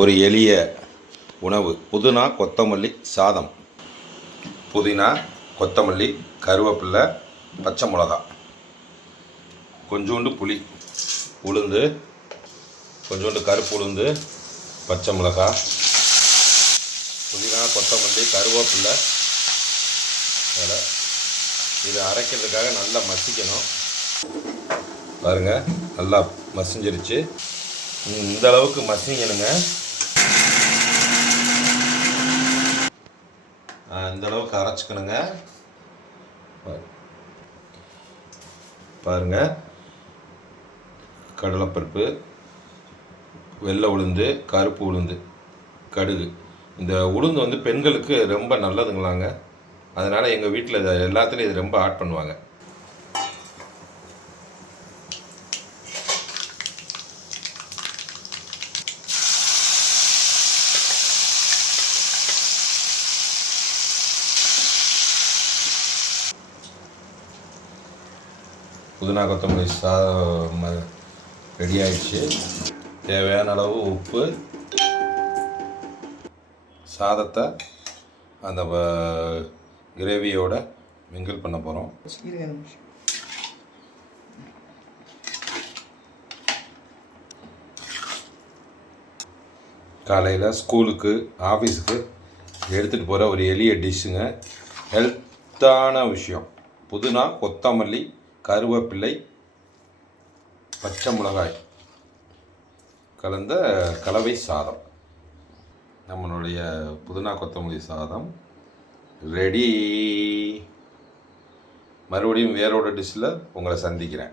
ஒரு எளிய உணவு. புதினா கொத்தமல்லி சாதம். புதினா கொத்தமல்லி கருவேப்பில்லை பச்சை மிளகா. கொஞ்சோண்டு புளி உளுந்து கொஞ்சோண்டு கருப்பு உளுந்து பச்சை மிளகா. புதினா கொத்தமல்லி கருவேப்பில்லை வேலை இதை அரைக்கிறதுக்காக நல்லா மசிக்கணும். பாருங்கள் நல்லா மசிஞ்சிருச்சு. இந்த அளவுக்கு மசிங்கணுங்க இந்த அளவுக்கு அரைச்சிக்கணுங்க. பாருங்க. கடலைப்பருப்பு வெள்ளை உளுந்து கருப்பு உளுந்து கடுகு. இந்த உளுந்து வந்து பெண்களுக்கு ரொம்ப நல்லதுங்களாங்க. அதனால் எங்கள் வீட்டில் இதை எல்லாத்துலேயும் இது ரொம்ப ஆட் பண்ணுவாங்க. புதினா கொத்தமல்லி சாதம் ரெடி ஆயிடுச்சு தேவையான அளவு உப்பு சாதத்தை அந்த கிரேவியோட மிங்கிள் பண்ண போகிறோம் காலையில் ஸ்கூலுக்கு ஆஃபீஸுக்கு எடுத்துகிட்டு போகிற ஒரு எளிய டிஷ்ஷுங்க ஹெல்த்தான விஷயம். புதினா கொத்தமல்லி கருவேப்பிள்ளை பச்சை மிளகாய் கலந்த கலவை சாதம். நம்மளுடைய புதினா கொத்தமல்லி சாதம் ரெடி மறுபடியும் வேறோட டிஷ்ஷில் உங்களை சந்திக்கிறேன்.